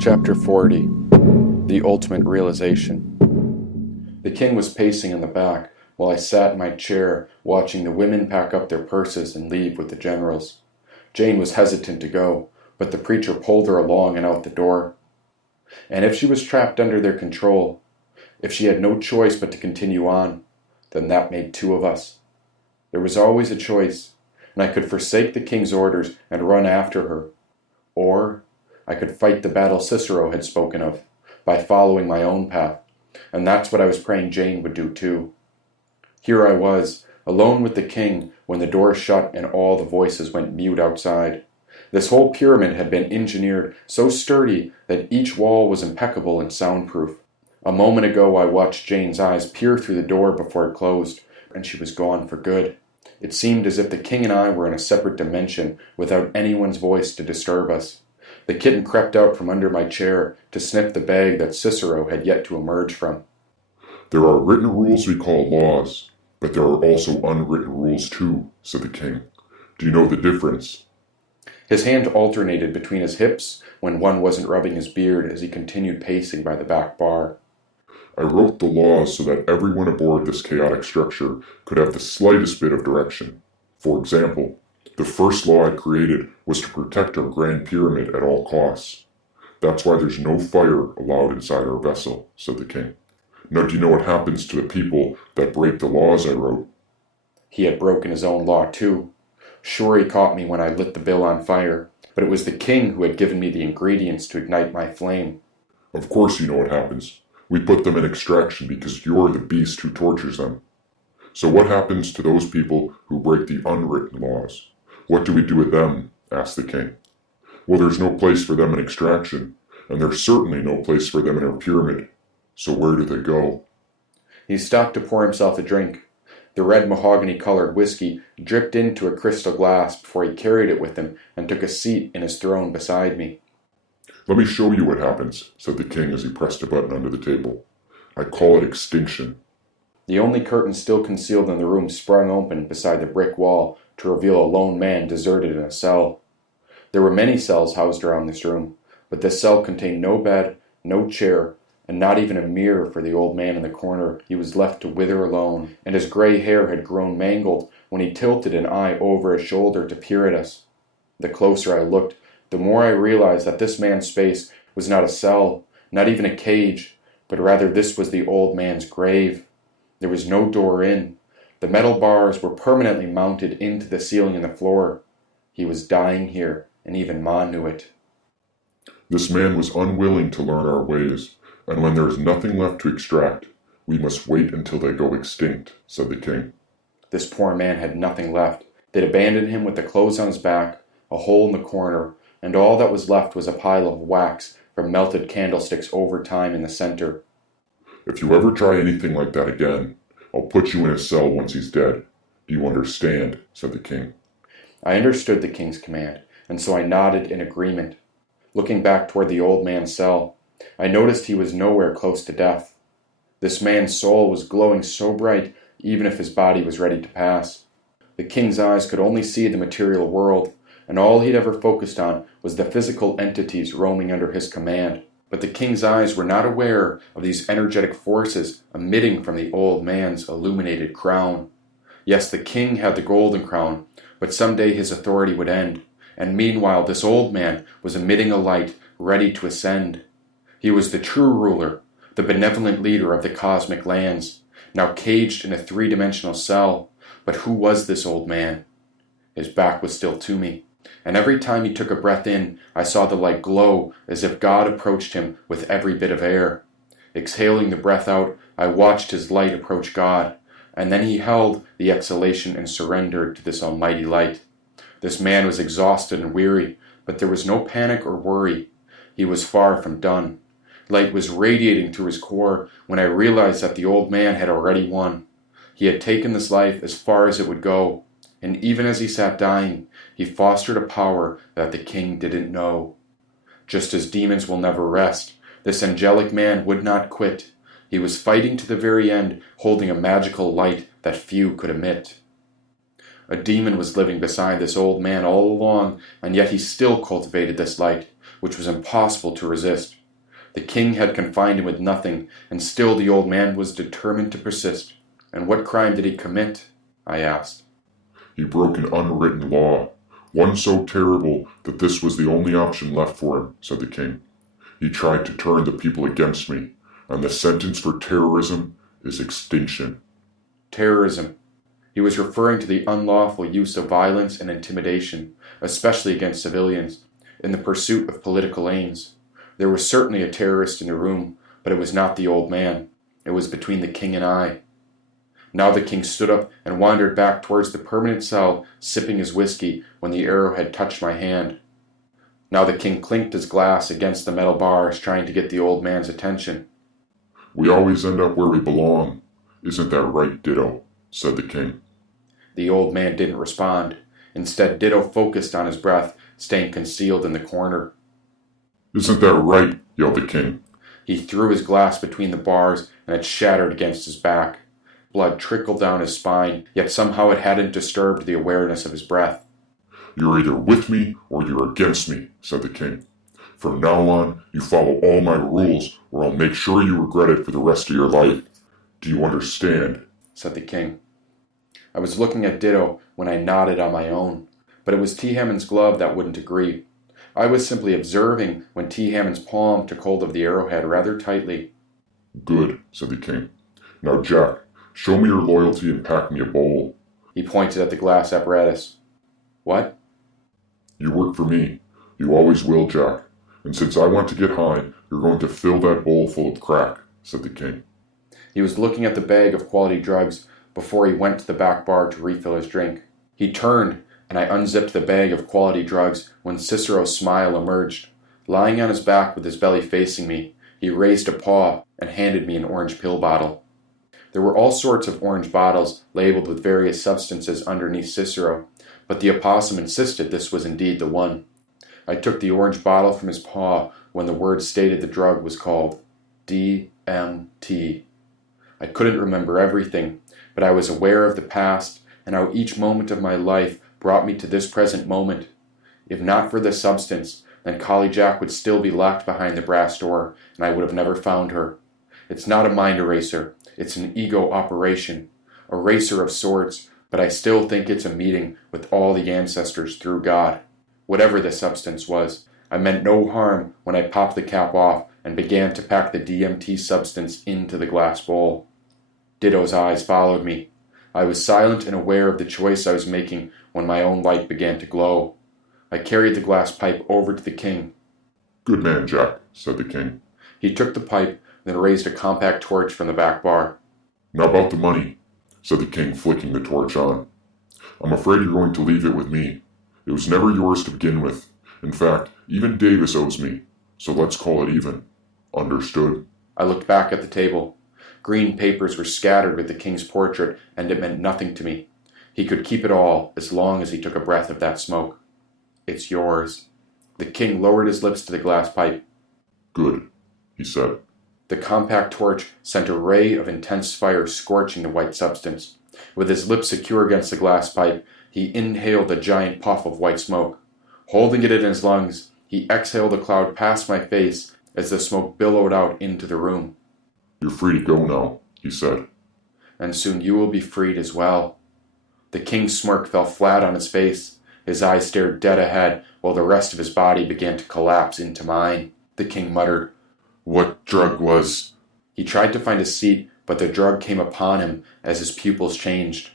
Chapter 40. The Ultimate Realization. The king was pacing in the back, while I sat in my chair watching the women pack up their purses and leave with the generals. Jane was hesitant to go, but the preacher pulled her along and out the door. And if she was trapped under their control, if she had no choice but to continue on, then that made two of us. There was always a choice, and I could forsake the king's orders and run after her. Or I could fight the battle Cicero had spoken of, by following my own path, and that's what I was praying Jane would do too. Here I was, alone with the king, when the door shut and all the voices went mute outside. This whole pyramid had been engineered so sturdy that each wall was impeccable and soundproof. A moment ago I watched Jane's eyes peer through the door before it closed, and she was gone for good. It seemed as if the king and I were in a separate dimension without anyone's voice to disturb us. The kitten crept out from under my chair to sniff the bag that Cicero had yet to emerge from. "There are written rules we call laws, but there are also unwritten rules too," said the king. "Do you know the difference?" His hand alternated between his hips when one wasn't rubbing his beard as he continued pacing by the back bar. "I wrote the laws so that everyone aboard this chaotic structure could have the slightest bit of direction. For example, the first law I created was to protect our Grand Pyramid at all costs. That's why there's no fire allowed inside our vessel," said the king. "Now do you know what happens to the people that break the laws I wrote?" He had broken his own law too. Sure, he caught me when I lit the bill on fire, but it was the king who had given me the ingredients to ignite my flame. "Of course you know what happens. We put them in extraction because you're the beast who tortures them. So what happens to those people who break the unwritten laws? What do we do with them?" asked the king. "Well, there's no place for them in extraction, and there's certainly no place for them in our pyramid. So where do they go?" He stopped to pour himself a drink. The red mahogany-colored whiskey dripped into a crystal glass before he carried it with him and took a seat in his throne beside me. "Let me show you what happens," said the king as he pressed a button under the table. "I call it extinction." The only curtain still concealed in the room sprung open beside the brick wall to reveal a lone man deserted in a cell. There were many cells housed around this room, but this cell contained no bed, no chair, and not even a mirror for the old man in the corner. He was left to wither alone, and his gray hair had grown mangled when he tilted an eye over his shoulder to peer at us. The closer I looked, the more I realized that this man's space was not a cell, not even a cage, but rather this was the old man's grave. There was no door in. The metal bars were permanently mounted into the ceiling and the floor. He was dying here, and even Ma knew it. "This man was unwilling to learn our ways, and when there is nothing left to extract, we must wait until they go extinct," said the king. This poor man had nothing left. They'd abandoned him with the clothes on his back, a hole in the corner, and all that was left was a pile of wax from melted candlesticks over time in the center. "If you ever try anything like that again, I'll put you in a cell once he's dead. Do you understand?" said the king. I understood the king's command, and so I nodded in agreement. Looking back toward the old man's cell, I noticed he was nowhere close to death. This man's soul was glowing so bright, even if his body was ready to pass. The king's eyes could only see the material world, and all he'd ever focused on was the physical entities roaming under his command. But the king's eyes were not aware of these energetic forces emitting from the old man's illuminated crown. Yes, the king had the golden crown, but someday his authority would end, and meanwhile this old man was emitting a light ready to ascend. He was the true ruler, the benevolent leader of the cosmic lands, now caged in a three-dimensional cell. But who was this old man? His back was still to me, and every time he took a breath in, I saw the light glow as if God approached him with every bit of air. Exhaling the breath out, I watched his light approach God, and then he held the exhalation and surrendered to this almighty light. This man was exhausted and weary, but there was no panic or worry. He was far from done. Light was radiating through his core when I realized that the old man had already won. He had taken this life as far as it would go, and even as he sat dying, he fostered a power that the king didn't know. Just as demons will never rest, this angelic man would not quit. He was fighting to the very end, holding a magical light that few could emit. A demon was living beside this old man all along, and yet he still cultivated this light, which was impossible to resist. The king had confined him with nothing, and still the old man was determined to persist. And what crime did he commit? I asked. He broke an unwritten law, one so terrible that this was the only option left for him, said the king. He tried to turn the people against me, and the sentence for terrorism is extinction. Terrorism. He was referring to the unlawful use of violence and intimidation, especially against civilians, in the pursuit of political aims. There was certainly a terrorist in the room, but it was not the old man. It was between the king and I. Now the king stood up and wandered back towards the permanent cell, sipping his whiskey when the arrow had touched my hand. Now the king clinked his glass against the metal bars, trying to get the old man's attention. We always end up where we belong. Isn't that right, Ditto? Said the king. The old man didn't respond. Instead, Ditto focused on his breath, staying concealed in the corner. Isn't that right? Yelled the king. He threw his glass between the bars, and it shattered against his back. Blood trickled down his spine, yet somehow it hadn't disturbed the awareness of his breath. You're either with me or you're against me, said the king. From now on, you follow all my rules, or I'll make sure you regret it for the rest of your life. Do you understand? Said the king. I was looking at Ditto when I nodded on my own, but it was T. Hammond's glove that wouldn't agree. I was simply observing when T. Hammond's palm took hold of the arrowhead rather tightly. Good, said the king. Now, Jack, show me your loyalty and pack me a bowl. He pointed at the glass apparatus. What? You work for me. You always will, Jack. And since I want to get high, you're going to fill that bowl full of crack, said the king. He was looking at the bag of quality drugs before he went to the back bar to refill his drink. He turned, and I unzipped the bag of quality drugs when Cicero's smile emerged. Lying on his back with his belly facing me, he raised a paw and handed me an orange pill bottle. There were all sorts of orange bottles labeled with various substances underneath Cicero, but the opossum insisted this was indeed the one. I took the orange bottle from his paw when the word stated the drug was called DMT. I couldn't remember everything, but I was aware of the past and how each moment of my life brought me to this present moment. If not for the substance, then Collie Jack would still be locked behind the brass door, and I would have never found her. It's not a mind eraser, it's an ego operation, a racer of sorts, but I still think it's a meeting with all the ancestors through God. Whatever the substance was, I meant no harm when I popped the cap off and began to pack the DMT substance into the glass bowl. Ditto's eyes followed me. I was silent and aware of the choice I was making when my own light began to glow. I carried the glass pipe over to the king. Good man, Jack, said the king. He took the pipe, then raised a compact torch from the back bar. Now about the money, said the king, flicking the torch on. I'm afraid you're going to leave it with me. It was never yours to begin with. In fact, even Davis owes me, so let's call it even. Understood? I looked back at the table. Green papers were scattered with the king's portrait, and it meant nothing to me. He could keep it all as long as he took a breath of that smoke. It's yours. The king lowered his lips to the glass pipe. Good, he said. The compact torch sent a ray of intense fire scorching the white substance. With his lips secure against the glass pipe, he inhaled a giant puff of white smoke. Holding it in his lungs, he exhaled a cloud past my face as the smoke billowed out into the room. You're free to go now, he said. And soon you will be freed as well. The king's smirk fell flat on his face. His eyes stared dead ahead while the rest of his body began to collapse into mine. The king muttered, "What drug was?" He tried to find a seat, but the drug came upon him as his pupils changed.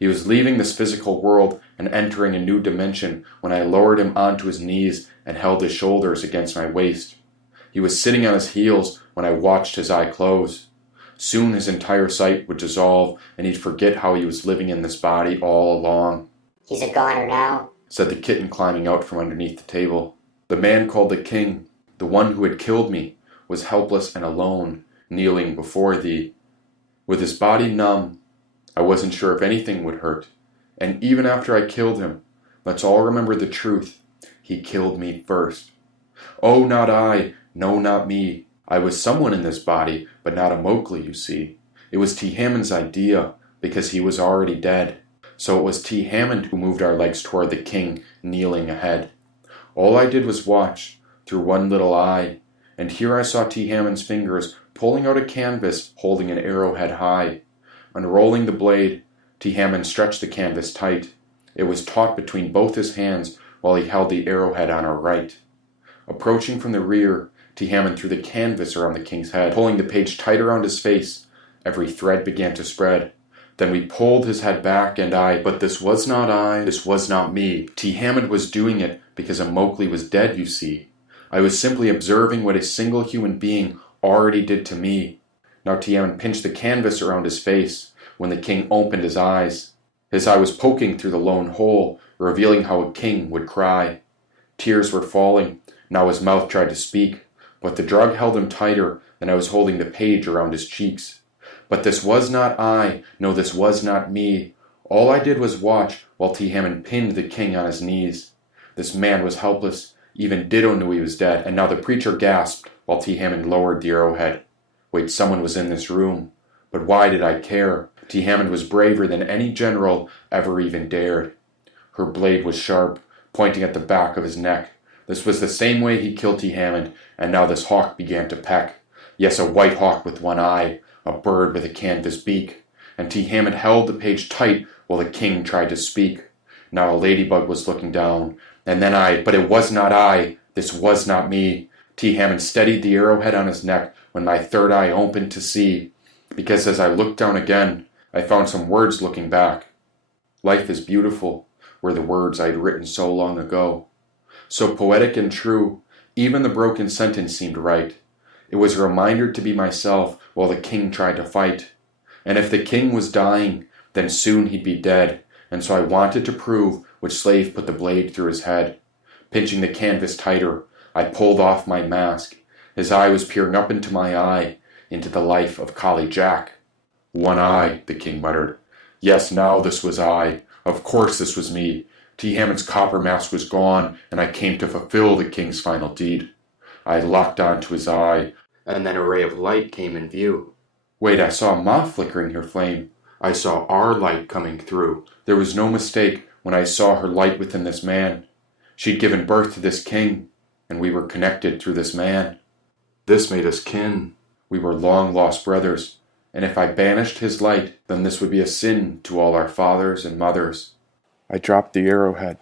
He was leaving this physical world and entering a new dimension when I lowered him onto his knees and held his shoulders against my waist. He was sitting on his heels when I watched his eye close. Soon his entire sight would dissolve, and he'd forget how he was living in this body all along. "He's a goner now," said the kitten climbing out from underneath the table. The man called the king, the one who had killed me, was helpless and alone, kneeling before thee. With his body numb, I wasn't sure if anything would hurt. And even after I killed him, let's all remember the truth. He killed me first. Oh, not I. No, not me. I was someone in this body, but not a Mowgli, you see. It was T. Hammond's idea, because he was already dead. So it was T. Hammond who moved our legs toward the king, kneeling ahead. All I did was watch. through one little eye. And here I saw T. Hammond's fingers pulling out a canvas holding an arrowhead high. Unrolling the blade, T. Hammond stretched the canvas tight. It was taut between both his hands while he held the arrowhead on our right. Approaching from the rear, T. Hammond threw the canvas around the king's head, pulling the page tight around his face. Every thread began to spread. Then we pulled his head back, and but this was not I, this was not me. T. Hammond was doing it because a Mowgli was dead, you see. I was simply observing what a single human being already did to me. Now T. Hammond pinched the canvas around his face when the king opened his eyes. His eye was poking through the lone hole, revealing how a king would cry. Tears were falling. Now his mouth tried to speak, but the drug held him tighter than I was holding the page around his cheeks. But this was not I, no, this was not me. All I did was watch while T. Hammond pinned the king on his knees. This man was helpless. Even Ditto knew he was dead, and now the preacher gasped while T. Hammond lowered the arrowhead. Wait, someone was in this room. But why did I care? T. Hammond was braver than any general ever even dared. Her blade was sharp, pointing at the back of his neck. This was the same way he killed T. Hammond, and now this hawk began to peck. Yes, a white hawk with one eye, a bird with a canvas beak. And T. Hammond held the page tight while the king tried to speak. Now a ladybug was looking down, and then but it was not I, this was not me. T. Hammond steadied the arrowhead on his neck when my third eye opened to see, because as I looked down again, I found some words looking back. Life is beautiful, were the words I had written so long ago. So poetic and true, even the broken sentence seemed right. It was a reminder to be myself while the king tried to fight. And if the king was dying, then soon he'd be dead, and so I wanted to prove which slave put the blade through his head. Pinching the canvas tighter, I pulled off my mask. His eye was peering up into my eye, into the life of Collie Jack. One eye, the king muttered. Yes, now this was I. Of course this was me. T. Hammond's copper mask was gone, and I came to fulfill the king's final deed. I locked onto his eye, and then a ray of light came in view. Wait, I saw a moth flickering her flame. I saw our light coming through. There was no mistake when I saw her light within this man. She'd given birth to this king, and we were connected through this man. This made us kin. We were long-lost brothers, and if I banished his light, then this would be a sin to all our fathers and mothers. I dropped the arrowhead.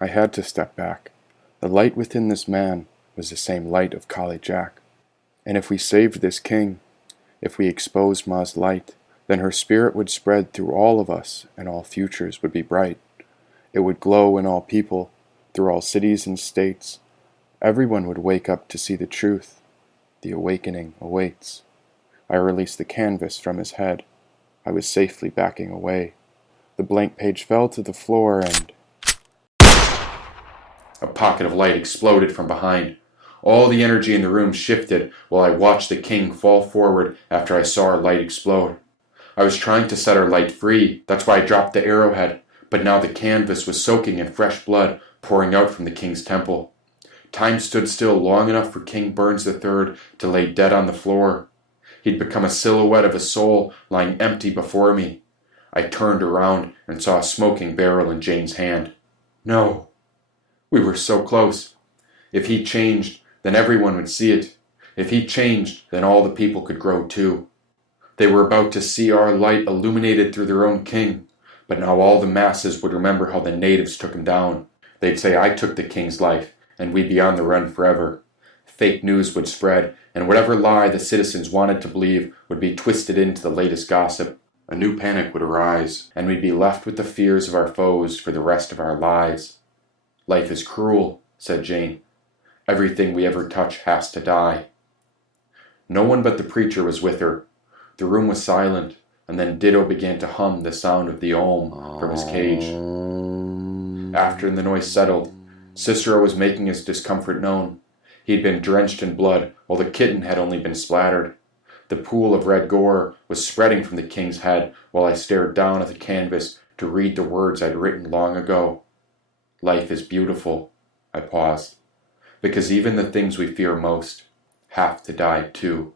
I had to step back. The light within this man was the same light of Collie Jack. And if we saved this king, if we exposed Ma's light, then her spirit would spread through all of us, and all futures would be bright. It would glow in all people, through all cities and states. Everyone would wake up to see the truth. The awakening awaits. I released the canvas from his head. I was safely backing away. The blank page fell to the floor and... A pocket of light exploded from behind. All the energy in the room shifted while I watched the king fall forward after I saw our light explode. I was trying to set our light free. That's why I dropped the arrowhead. But now the canvas was soaking in fresh blood pouring out from the king's temple. Time stood still long enough for King Burns III to lay dead on the floor. He'd become a silhouette of a soul lying empty before me. I turned around and saw a smoking barrel in Jane's hand. No. We were so close. If he changed, then everyone would see it. If he changed, then all the people could grow too. They were about to see our light illuminated through their own king, but now all the masses would remember how the natives took him down. They'd say I took the king's life, and we'd be on the run forever. Fake news would spread, and whatever lie the citizens wanted to believe would be twisted into the latest gossip. A new panic would arise, and we'd be left with the fears of our foes for the rest of our lives. Life is cruel, said Jane. Everything we ever touch has to die. No one but the preacher was with her. The room was silent, and then Ditto began to hum the sound of the Om from his cage. After the noise settled, Cicero was making his discomfort known. He'd been drenched in blood, while the kitten had only been splattered. The pool of red gore was spreading from the king's head while I stared down at the canvas to read the words I'd written long ago. Life is beautiful, I paused, because even the things we fear most have to die too.